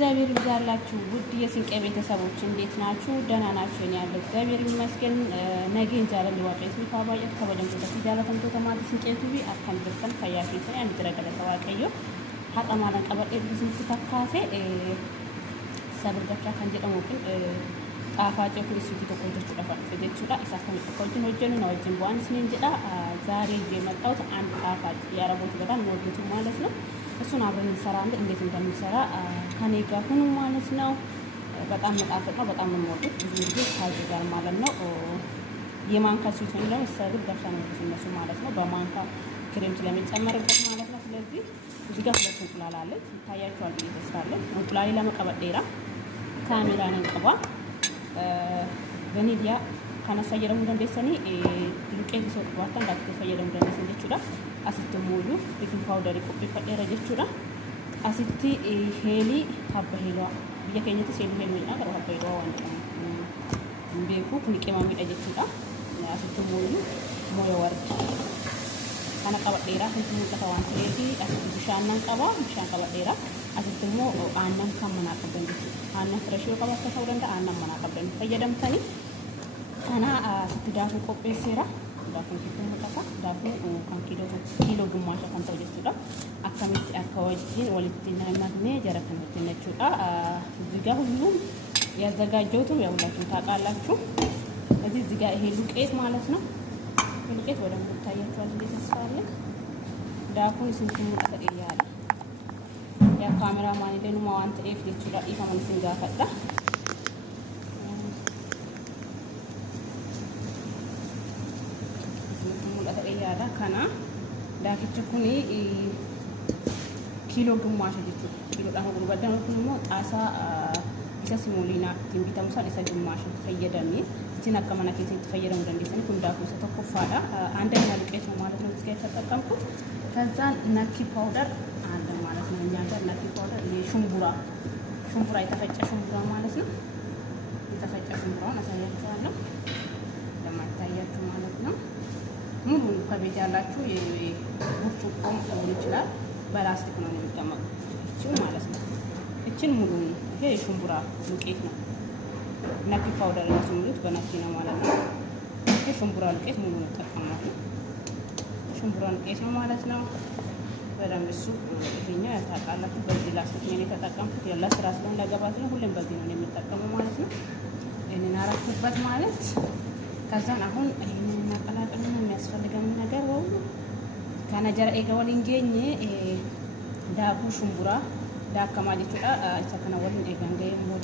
እግዚአብሔር ይዛላችሁ ውድ የስንቄ ቤተሰቦች እንዴት ናችሁ? ደህና ናችሁ? እኔ ያለው እግዚአብሔር ይመስገን። ነገ እንጃለ ሊዋቀ ስልፋ ባየት ከበደም ተጃለ ተምቶ ተማት ስንቄ ቲቪ አካን በተን ፈያፊ ሰይ አንድ ረገለ ተዋቀዮ ሀቀማለን ቀበጤ ብዙ ተካሴ ሰብር ገፍታ ከንጀደሞ ግን ጣፋጭ ኩሪስ ተቆጆቹ ዳፋ ኢሳ ከመቆጆን ወጀኑ ነው ወጀን በአንስ እንጀዳ ዛሬ የመጣሁት አንድ ጣፋጭ ያረቦት በጣም ወዱት ማለት ነው። እሱን አብረን እንሰራለን። እንዴት እንደሚሰራ ከኔ ጋር ሁኑ ማለት ነው። በጣም መጣፈጥ ነው። በጣም የምወዱት ብዙ ጊዜ ከዚህ ጋር ማለት ነው። የማንካ ስዊት ነው ሰብል ገብታ ነው እነሱ ማለት ነው። በማንካ ክሬም ስለሚጨመርበት ማለት ነው። ስለዚህ እዚህ ጋር ሁለት እንቁላል አለ ይታያችኋል ብዬ ተስፋ አለኝ። እንቁላሌ ለመቀበል ዴራ ካሜራን እንቀባ ቫኒሊያ ከነሳ የደሙ ደንደሰኒ ዱቄት ሰው ባታ እንዳት ፈየደሙ ደንደሰኒ ጀቹዳ አሲቲ ሙሉ ቤኪንግ ፓውደር ቆጵ ፈደረ ጀቹዳ አሲቲ ሄሊ ሀበ ሄሏ በየከኘት ሴሉ ሄሉ እና ከረ ሀበ ሄሏ ወንድ እንቤኩ ኩኒቄማ ሚዳ ጀቹዳ አሲቲ ሙሉ ሞየ ወርድ kana qabadheera asitti mul'ata waan ta'eef asitti bishaan qaba bishaan qabadheera asitti immoo aannan kan manaa qabdan jechuudha aannan fireshii qabatta ta'uu danda'a aannan manaa qabdan fayyadamtanii kana asitti daakuu qopheesseera daakuu asitti mul'ata daakuu kan kiiloo gummaasha kan ta'u jechuudha akkamitti akka wajjin walitti naannee jara kan wajjin jechuudha እዚህ ጋር ሁሉም ያዘጋጀሁት ያውላችሁ ታውቃላችሁ እዚህ ጋር ይሄ ዱቄት ማለት ነው ዱቄት ወደ ታያችኋል እንዴት ተስፋለ ዳኩን ስንቱን ተቀያለ ያ ካሜራ ማን እንደኑ ማዋንት ኤፍ ዲቹዳ ኢፋሙን ሲንጋ ፈጣ ስንቱን ተቀያለ ካና ዳክቹ ኩኒ ኪሎ ግማሽ ዲቹ ኪሎ ዳሁ ጉርባዳው ኩኒ ሞ ጣሳ isa simulina timbita musa isa ግማሽ ፈየደሚ እቺን አቀመና ከዚህ ተፈየደው እንደዚህ ኩንዳ ኩስ ተቆፋዳ አንደኛ ዱቄት ነው ማለት ነው። እዚህ ተጠቀምኩት ከዛ ነኪ ፓውደር አለ ማለት ነው። እኛ ጋር ነኪ ፓውደር ሽምቡራ የተፈጨ ሽምቡራ ማለት ነው። የተፈጨ ሽምቡራውን አሳያችኋለሁ ለማታያችሁ ማለት ነው። ሙሉ ከቤት ያላችሁ የቡርጭቆም ሊሆን ይችላል በላስቲክ ነው የሚቀመጠው እቺ ማለት ነው። እቺን ሙሉ ይሄ ሽምቡራ ዱቄት ነው። ነኪ ፓውደር ነው የሚሉት በነኪ ነው ማለት ነው። ይሄ ሽምቡራ ዱቄት ሙሉ ነው ተጠቀማለሁ። ሽምቡራ ዱቄት ነው ማለት ነው። በደንብ እሱ ይሄኛው ያታውቃላችሁ በዚህ ላስቲክ ነው የተጠቀምኩት ያለ ስራ ስለሆነ ለገባት ነው ሁሌም በዚህ ነው የሚጠቀመው ማለት ነው። እኔን አረኩበት ማለት ከዛን አሁን ይሄንን እናቀላቅል ነው የሚያስፈልገን ነገር ሁሉ ከነጀራ ኤጋወሊንጌኝ ዳቡ ሽምቡራ ዳከማ ጀቹዳ isa kana waliin eegangee ሙሉ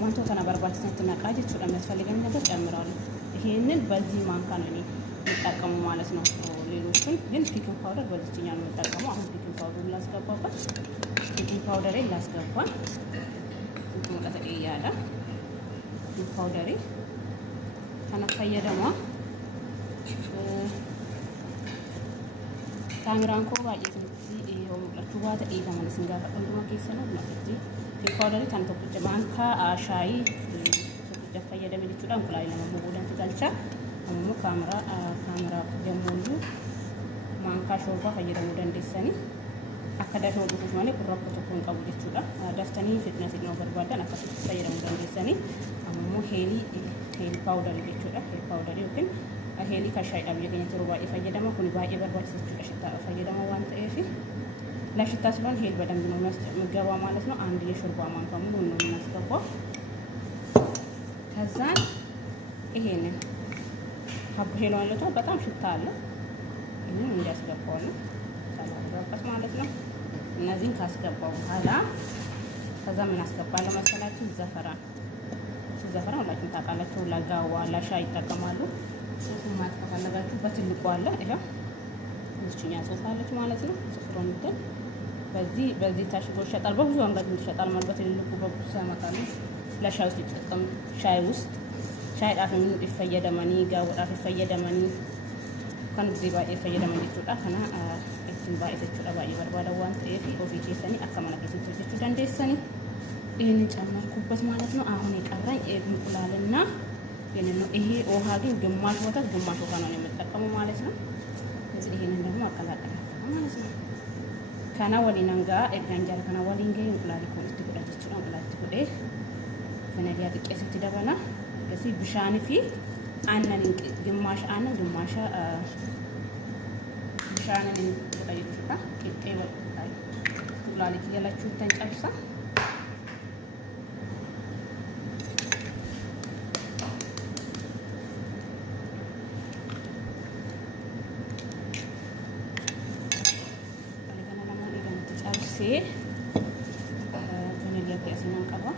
ወንቶ ተናበርባችሁ ተናቃ ጀቹዳ የሚያስፈልገን ነገር ጨምራለሁ። ይሄንን በዚህ ማንካ ነው እኔ የምጠቀሙ ማለት ነው። ሌሎቹን ግን ቤኪንግ ፓውደር በዚህኛ ነው የምጠቀመው። አሁን ቤኪንግ ፓውደር ላስገባበት ቤኪንግ ፓውደር ላስገባ እንትን ተቀያለ ቤኪንግ ፓውደር ተነፈየ ደግሞ ካሜራን ኮ ባይ የሙላችሁ ባታ ኢታማን ሲንጋፋ እንደማ ከሰነ ማለት ፓውደር ታንተኩ ማንካ አሻይ ሶኩ ፈየደም ሊቹዳ እንቁላል ለማሞጎዳን ተጋልቻ አሙ ካሜራ ደሞሉ ማንካ ሾርባ ፈየደም ደንደሰኒ አከዳ ሾርባ ማለት ቁራቁቱ ኮን ቀቡ ሊቹዳ ዳፍተኒ ፊትነስ ነው በርባዳን አከዳ ፈየደም ደንደሰኒ አሙ ሄሊ ፓውደር ሊቹዳ ፓውደር ይሁን ሄሊ ከሻይ ዳብ የገኘ ተሩባ ፈየደም ኩኒ ባይ በርባድ ሲቹዳ ሽታ ፈየደም ዋንተ ኤፊ ለሽታ ስለሆነ ሄል በደንብ ነው መስገባ ማለት ነው። አንድ የሾርባ ማንካ ሙሉ ነው የምናስገባው። ከዛ ይሄንን ሀብ ሄሎ ማለት ነው በጣም ሽታ አለ። ይሄንን እንዲያስገባው ነው ሰላም ማለት ነው። እነዚህን ካስገባው በኋላ ከዛ ምን አስገባለሁ መሰላችሁ? ዘፈራን ሁላችሁም ታውቃላችሁ። ለጋዋ ለሻይ ይጠቀማሉ። ሶፉ ማለት ከፈለጋችሁ በትልቁ አለ። ይሄው እዚህኛ ሶፋ አለች ማለት ነው። ሶፍሮን እንትን በዚህ ታሽጎ ይሸጣል። በብዙ አንገት ይሸጣል ማለት በትልቁ በብዙ ያመጣሉ። ለሻይ ውስጥ ይጠቀም ሻይ ውስጥ ሻይ ዳፍን ይፈየደማኒ ጋው ዳፍ ይፈየደማኒ kan diba ይፈየደማኒ ይጥጣ ከና እትን ባይ ተጭዳ ባይ በርባዳ ዋንት ኤፊ ኦፊስ ሰኒ አከማና ከዚህ ተጭዳ እንደሰኒ ይሄንን ጨመርኩበት ማለት ነው። አሁን የቀረኝ እንቁላልና ይሄንን ነው። ይሄ ውሃ ግን ግማሽ ወተት ግማሽ ውሃ ነው የምጠቀመው ማለት ነው። እዚህ ይሄንን ደግሞ አቀላቀላለሁ ማለት ነው። kana waliin hanga ergaan jala kana waliin ga'e እንቁላል ኮስት vaniliyaa xiqqeessatti dabala. Akkasii bishaanii fi aannan gimmaasha aannan gimmaasha bishaaniin godha jechuudha. Qixxee ulaalii jalachuutti cabsa. vaniliyaa keessan qaba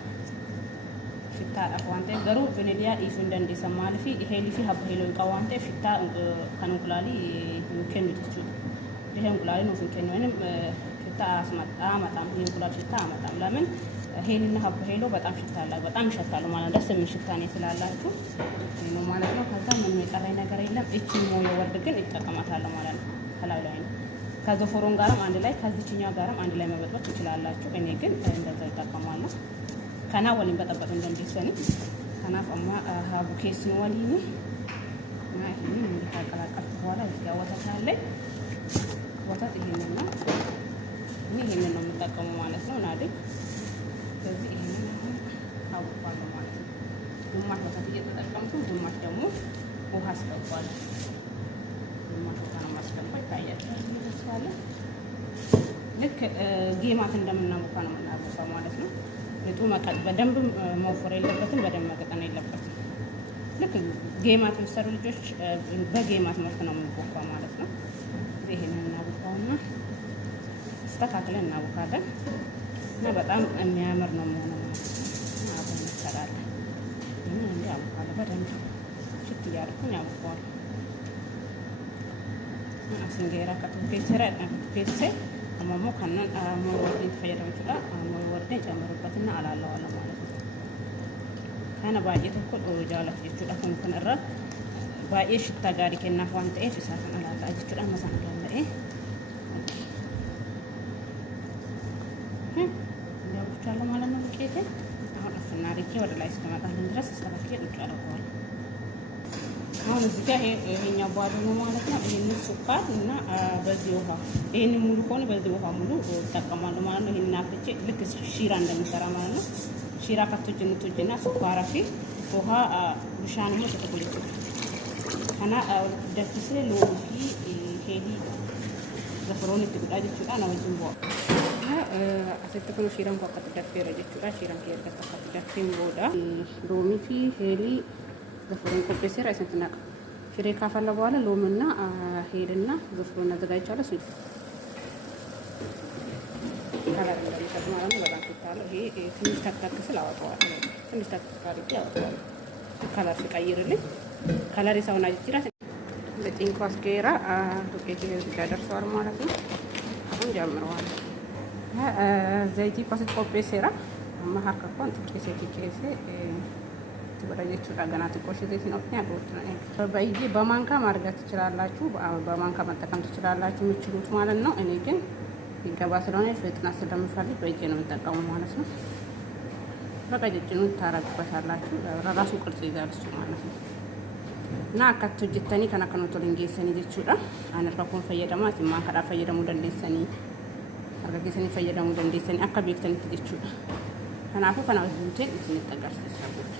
shittaadhaaf waan ta'eef garuu vaniliyaa dhiisuu hin dandeessan maaliif heelii fi habba heeloo qaba waan ta'eef shittaa kan enqulaalii hin kennu jechuudha. Dihee enqulaalii nuuf hin kennu ወይንም ሽታ አያመጣም። የእንቁላል ሽታ አያመጣም። ለምን ሄልና habba heeloo በጣም ሽታ አላቸው፣ በጣም ይሸታሉ ማለት ደስ የሚል ሽታ ነው ስላላችሁ ነው ማለት ነው። ከዛ ምንም የቀረኝ ነገር የለም። እቺ ሞዮ ወርድ ግን ይጠቀማታለሁ ማለት ነው። ከላይ ላይ ነው ከዘፈሮን ጋርም አንድ ላይ ከዚህኛው ጋርም አንድ ላይ መበጥበጥ ትችላላችሁ። እኔ ግን እንደዛ ይጠቀማለሁ። ከና ወሊን በጠበጥ እንደምትሰኒ ከና ፈማ ሀቡ ኬስን ወሊኒ እና ይሄን እንድታቀላቀልኩ በኋላ እዚህ ጋር ወተት አለኝ። ወተት ይሄንን ነው ይሄንን ነው የምጠቀመው ማለት ነው። ናድግ ስለዚህ ይሄንን አውቃለሁ ማለት ነው። ግማሽ ወተት እየተጠቀምኩ ግማሽ ደግሞ ውሃ አስገባለሁ። ግማሽ ውሃ ነው ማስገባው ይታያል። ልክ ጌማት እንደምናቦካ ነው የምናቦካው ማለት ነው። ልጡ በደንብ መወፈር የለበትም፣ በደንብ መቅጠን የለበትም። ልክ ጌማት የሚሰሩ ልጆች በጌማት መልክ ነው የምንቦካው ማለት ነው። ይሄንን እናቦካውና አስተካክለን እናቦካለን እና በጣም የሚያምር ነው የሚሆነው ማለት ነው። አሁን እንሰራለን። ይሄን እንዲህ አቦካለሁ በደንብ ሽት እያደረኩኝ አቦካዋለሁ። አስንገራ ከቱፔሰራ ከቱፔሰ አማሞ ከነን አማሞ ወርደን ተፈየደው ይችላል። አማሞ ወርደን ጨምሩበትና አላለዋለሁ ማለት ነው። ካና ባዬ ተኮ ጃላት ይችላል። ኮን እራ ባዬ ሽታ ጋሪ ከናፍ ዋንተ ኤፍ ሳፈን አላላ ይችላል። መሳን ደለኤ ያውቻለሁ ማለት ነው። ዱቄቴ አሁን አፍና አድርጌ ወደ ላይ እስከመጣልን ድረስ አስተካክዬ ዱቄ አደርገዋለሁ። አሁን እዚህ ጋር ይሄኛው ባዶ ነው ማለት ነው። ይሄንን ሱካር እና በዚህ ውሃ ይሄንን ሙሉ ከሆነ በዚህ ውሃ ሙሉ እጠቀማለሁ ማለት ነው። ይሄንን አፍልቼ ልክ ሺራ እንደምሰራ ማለት ነው። ሺራ ከቶጅና ሱካራ ፊ ውሃ ብሻን ነው ተቆልቶ እና ደፍሴ ሎሚ ሄሊ ዘፍሮን ትግዳጅ ይችላ ነው ጅንቦ አሰተከኑ ሺራን ቆቀጥ ደፍሬ ረጅቹላ ሺራን ከየተከፈተ ደፍሬ ወዳ ሎሚ ፊ ሄሊ ዘፈሩን ቆጴሴራ አይሰንትና ፍሬ ካፈላ በኋላ ሎምና ሄድና ዘፈሩን አዘጋጅቻለሁ። እሱ ካላር እንደሚሰጥ ማለት ነው። በጣም ተጣለ። ይሄ ትንሽ ተከታክስል አወጣዋለሁ። ትንሽ ተከታክል አወጣዋለሁ። ካላር ሲቀይርልኝ ካላር ይሳውና ጅራ ለጤንኳ አስገራ ዱቄት ይደርሰዋል ማለት ነው። አሁን ጀምረዋል። ዘይቲ ፓስት ቆጴሴራ ማሃካ ኮንት ቄሴ ትበራየችሁ ዳገና ትቆሽ ዘይት ነው ያገውት ነው። በእጄ በማንካ ማድረግ ትችላላችሁ፣ በማንካ መጠቀም ትችላላችሁ የምትችሉት ማለት ነው። እኔ ግን ይገባ ስለሆነ ፍጥነት ስለምፈልግ በእጄ ነው የምጠቀመው ማለት ነው። በቀጭኑ ታረጉበታላችሁ፣ ራሱ ቅርጽ ይዛል እሱ ማለት ነው። እና አካቱ ጅተኒ ከናከኖቶ ለንጌሰኒ ጀቹዳ አንራኮን ፈየደማ ሲማን ከዳ ፈየደሙ ደንዴሰኒ አርጋጌሰኒ ፈየደሙ ደንዴሰኒ አካ ቤክተኒ ጀቹዳ ከናፉ ከናው ቡቴን ሲንጠቀርስ ይሰቡት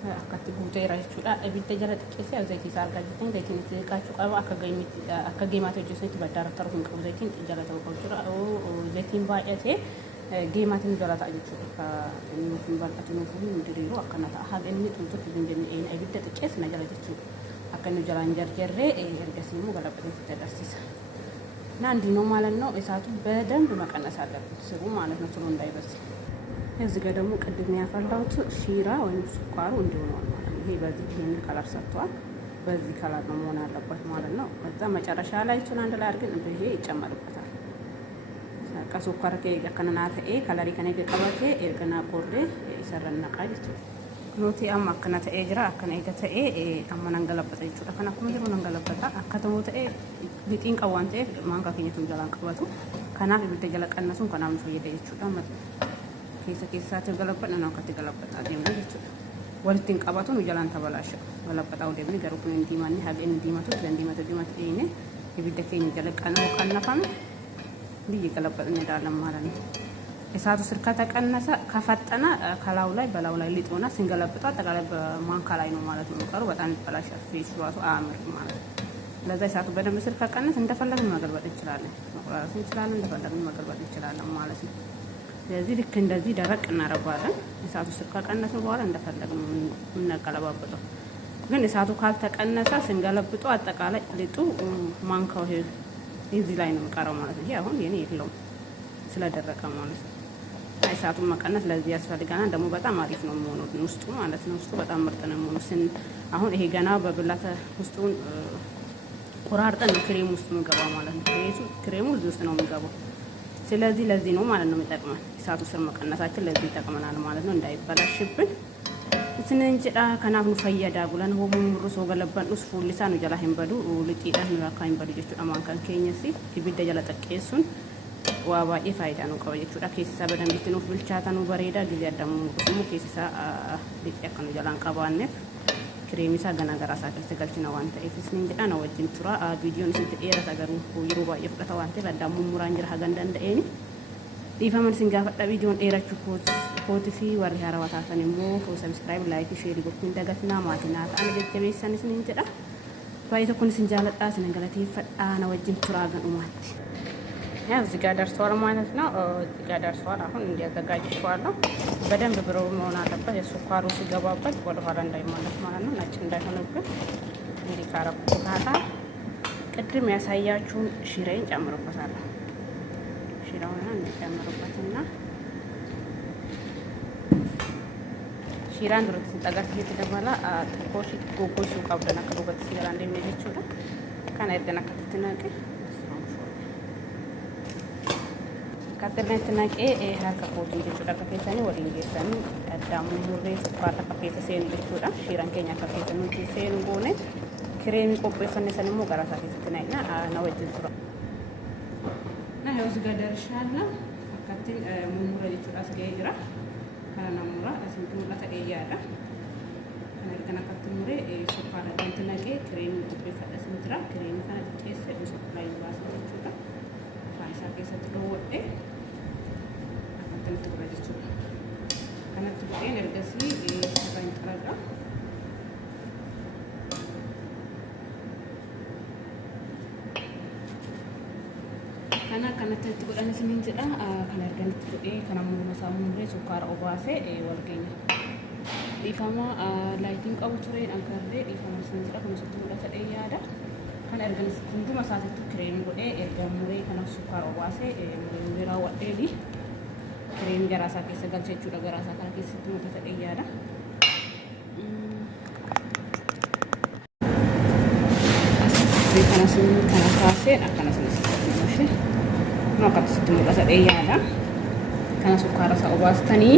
akkatti guutee jira jechuudha. Ibidda jala xiqqeessee zayitii isaa argaa jirtan zayitiin itti dhiqaachuu qaba. Akka geemaatti hojjetan baddaara taruu hin qabu. Zayitiin jala ta'uu qabu jechuudha. Zayitiin baay'atee geemaatiin jala ta'a jechuudha. Inni kun bal'atu nuuf hin diriiru akkana ta'a. Haga inni xumtutti hin jennee ibidda xiqqeessina jala jechuudha. Akka inni jalaan jarjarree ergasii immoo galabatee itti agarsiisa. ናንዲኖ ማለት ነው። እሳቱ በደንብ መቀነስ አለበት ስሩ ማለት ነው። ስሩ እንዳይበስ እዚህ ጋር ደግሞ ቅድም ያፈላሁት ሺራ ወይም ስኳሩ እንዲሆን ማለት ነው። ይሄ በዚህ ይሄንን ከለር ሰጥቷል። በዚህ ከለር ነው መሆን ያለበት ማለት ነው። ከዛ መጨረሻ ላይ እሱን አንድ ላይ አድርገን ይሄ ይጨመርበታል። ከስኳር ከከነና ተኤ ከለሪ ከኔ ቀባቴ ኤርገና ቆርዴ ይሰራና ቃይት ኖቲ አማ ከነተ ኤጅራ ከነ ኢተተ አማን አንገለበጠ ይችላል። ከና ኩም ጀሩ አንገለበጣ አከተሙ ተኤ ሊጢን ቀዋንቴ ማንካ ከኘቱን ጀላን ቀባቱ ከናፍ ቢተገለ ቀነሱን ከናም ፈየደ ይችላል ማለት ከሰከሳተ ገለበጠ ነው ከተገለበጣ ደም ይችላል። ወልቲን ቀባቱ ነው ጀላን ተበላሸ ገለበጣው ደም ገሩ ኩን እንዲማኒ ሀገ እንዲማቱ እንዲማቱ ዲማት ኤኔ ይብደከኝ ጀለቀነ ወቀነፋም ቢይ ገለበጥ እንዳለም ማለት ነው። እሳቱ ስር ከተቀነሰ ከፈጠነ ከላው ላይ በላው ላይ ሊጦና ስንገለብጣ አጠቃላይ በማንካ ላይ ነው ማለት ነው። ቀሩ በጣም ይበላሻል። ፌስ ራሱ አያምርም ማለት ነው። ለዛ እሳቱ በደንብ ስር ከቀነስ እንደፈለግን መገልበጥ እንችላለን፣ መቁራረጥ እንችላለን፣ እንደፈለግን መገልበጥ እንችላለን ማለት ነው። ስለዚህ ልክ እንደዚህ ደረቅ እናደርገዋለን። እሳቱ ስር ከቀነስን በኋላ እንደፈለግን እናገለባብጠው። ግን እሳቱ ካልተቀነሰ ስንገለብጦ አጠቃላይ ሊጡ ማንካው እዚህ ላይ ነው የሚቀረው ማለት ነው። ይሄ አሁን የኔ የለውም ስለደረቀ ማለት ነው። እሳቱን መቀነስ ለዚህ ያስፈልጋናል። ደግሞ በጣም አሪፍ ነው የሚሆነው ውስጡ ማለት ነው። ውስጡ በጣም ምርጥ ነው የሚሆነው። አሁን ይሄ ገና በብላተ ውስጡን ቆራርጠን ነው ክሬም ውስጥ የሚገባው ማለት ነው። ክሬሙ እዚህ ውስጥ ነው የሚገባው። ስለዚህ ለዚህ ነው ማለት ነው የሚጠቅመን። እሳቱ ስር መቀነሳችን ለዚህ ይጠቅመናል ማለት ነው፣ እንዳይበላሽብን። ስንንጭዳ ከናፍ ነው ፈየዳ ጉለን ሆሙሩ ሶ ገለበን ኡስ ፉሊሳ ነው ጀላ ሄምበዱ ልጢዳ ነው ያካኝ በልጆቹ አማን ካን ኬኘሲ ኢቢዳ ጀላ ጠቄሱን ዋባኢ ፋይዳ ነው ቀበየቹ ዳ ኬሲሳ በደም ቢትኑ ብልቻታ ነው በሬዳ ጊዜ አዳሙ ቁስሙ ኬሲሳ ልጢያ ከኑ ጀላን ቀባነት ክሬሚሳ ገና ገራሳ ተገልችና ዋንተ ኤፍስ ንንጭዳ ነው ወጅን ቱራ ቪዲዮን ስንት ኤራ ተገሩ ይሩ ባየ ፍቀታ ዋንተ በዳሙ ሙራንጅራ ሀገንዳ እንደኤኒ ዲፋመን ሲንጋፈዳ ቪዲዮን ኤራቹ ኮቲፊ ወር ያራዋታተን ሞ ሰብስክራይብ ላይክ ሼር ጎኩን ደጋትና ማቲና ታን ገጀቤሰን ስንንጭዳ ባይቶ ኩን ሲንጃለጣ ስንገለቲ ፈዳ ነው ወጅን ቱራ ገኑማት ያው እዚህ ጋር ደርሷል ማለት ነው። እዚህ ጋር ደርሷል። አሁን እንዲያዘጋጅቷለሁ በደንብ ብሮ መሆን አለበት። የስኳሩ ሲገባበት ወደ ኋላ እንዳይመለስ ማለት ነው፣ ነጭ እንዳይሆንብን። እንዲህ ካረኩ በኋላ ቅድም ያሳያችሁን ሽሬን ጨምርበታለሁ። ሽራውን እንጨምርበትና ሽራን ድረስ ተጠጋስ ይተደባላ ጥቆሽ ጎጎሽ ቀብደና ከሩበት ሲገራ እንደሚሄድችው ነው ካና ይደና ከተተናቀ ካተርነትናቀ ሃካ ኮቲ ጀቹዳ ከፈሰኒ ወዲን ጌሰኒ አዳሙ ሙሬ ሱኳር ከፈሰኒ ጀቹዳ ሽራን ከኛ ከፈሰኒ ጀሰኒ ጎኔ ክሬሚ ቆቆፈነ ሰነሞ ጋራሳ ከተናይና ናወጅን ሱራ ና ያው ዝጋ ደርሻላ አካቲን ሙሙራ ጀቹዳ ስገይራ ካና ሙራ አስንቱ ለተቀያዳ ከነርገና ካትሙሬ ሱኳር እንትናቀ ክሬሚ ቆቆፈነ ሰንትራ ክሬሚ ካና ጀሰ ሱኳር ይባስ ጀቹዳ ሳይሳ ከሰጥቶ ወደ አካተን ትብረጅ ከነቱ ጤን እርገሲ ሰባኝ ጥራጋ ከና ከነቱ ቁዳነ ስሚንጭዳ ከነርገን ትብጤ ከነሙ መሳሙሬ ሱካር ኦባሴ ወልገኛ ዲፋማ ላይቲን ቀውቱሬ አንከሬ ዲፋማ ስሚንጭዳ ከነሱ ተደያዳ kan ergan hunduma isaatiitti kireemii godhee erga muree kana sukkaara obaasee muree raawwadheefi kireemii garaasaa keessa galcha jechuudha. Garaasaa kana keessatti mudata dheeyyaadha. Kana kaasee akkana sinisitti akkasitti mudata dheeyyaadha. Kana sukkaara isaa obaastanii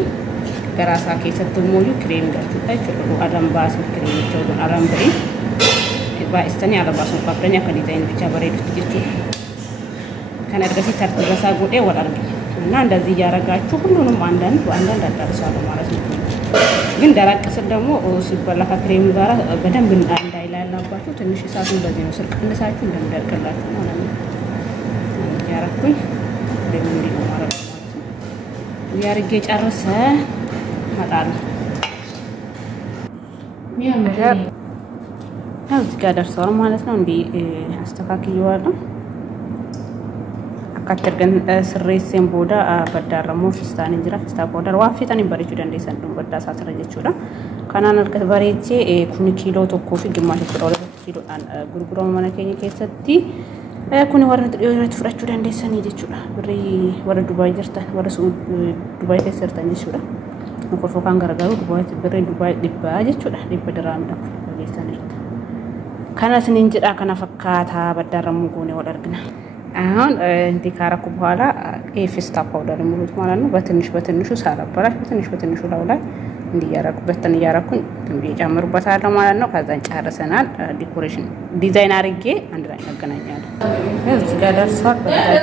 garaasaa keessatti immoo kireemii galchuudha jechuudha. Adan baasii kireemii jechuudha. Adan ba'ii baay'istanii alabaasuun qabdanii akka dizaayinii ብቻ bareedutti jechuudha. Kan ergasii tartiibasaa godhee wal argina እና እንደዚህ እያደረጋችሁ ሁሉንም አንዳንድ አዳርሳለሁ ማለት ነው። ግን ደረቅ ስል ደግሞ ሲበላ ከክሬም ጋር በደንብ እንዳይላላባችሁ ትንሽ እሳቱን በዚህ ነው ስር ቀንሳችሁ እንደምደርቅላችሁ ማለት ነው። ያረኩኝ ደግሞ እንዲህ ነው ማለት ነው። ያርጌ ጨርሰ መጣል እዚህ ጋር ደርሰዋል ማለት ነው። እንዲህ አስተካክየዋለሁ። አካተርገን ስሬሴን ቦዳ በዳረሞ ፍስታን እንጅራ ፍስታ ቦዳ ዋፊታን በሪቹ ደንዴሰን ነው በዳ ሳትረጀቹዳ ካናን አልከት በሬቼ ኩኒ ኪሎ ቶኮፊ ግማሽ ኪሎ አን ጉርጉሮ ማነከኝ ከሰቲ ኩኒ ወረድ የሆነች ፍራቹ ደንዴሰን ይደቹዳ ብሪ ወረ ዱባይ ጀርታ ወረ ዱባይ ከሰርታኝ ይሹዳ ኮፎካን ገረጋሩ ብሪ ዱባይ ዲባጀቹዳ ዲበደራም ዳኩ ደንዴሰን kana sininjida kana fakkaata baddaaramu goone wal argina አሁን እንዲህ ካረኩ በኋላ ኤፍስታ ፓውደር ሙሉት ማለት ነው። በትንሹ ሳላበላሽ በትንሹ ላይ እንዲያረኩበትን እያረኩኝ እንዲህ ጨምሩበታለሁ ማለት ነው። ከዛን ጨርሰናል። ዲኮሬሽን ዲዛይን አድርጌ አንድ ላይ እናገናኛለን። እዚህ ጋር ደርሷል።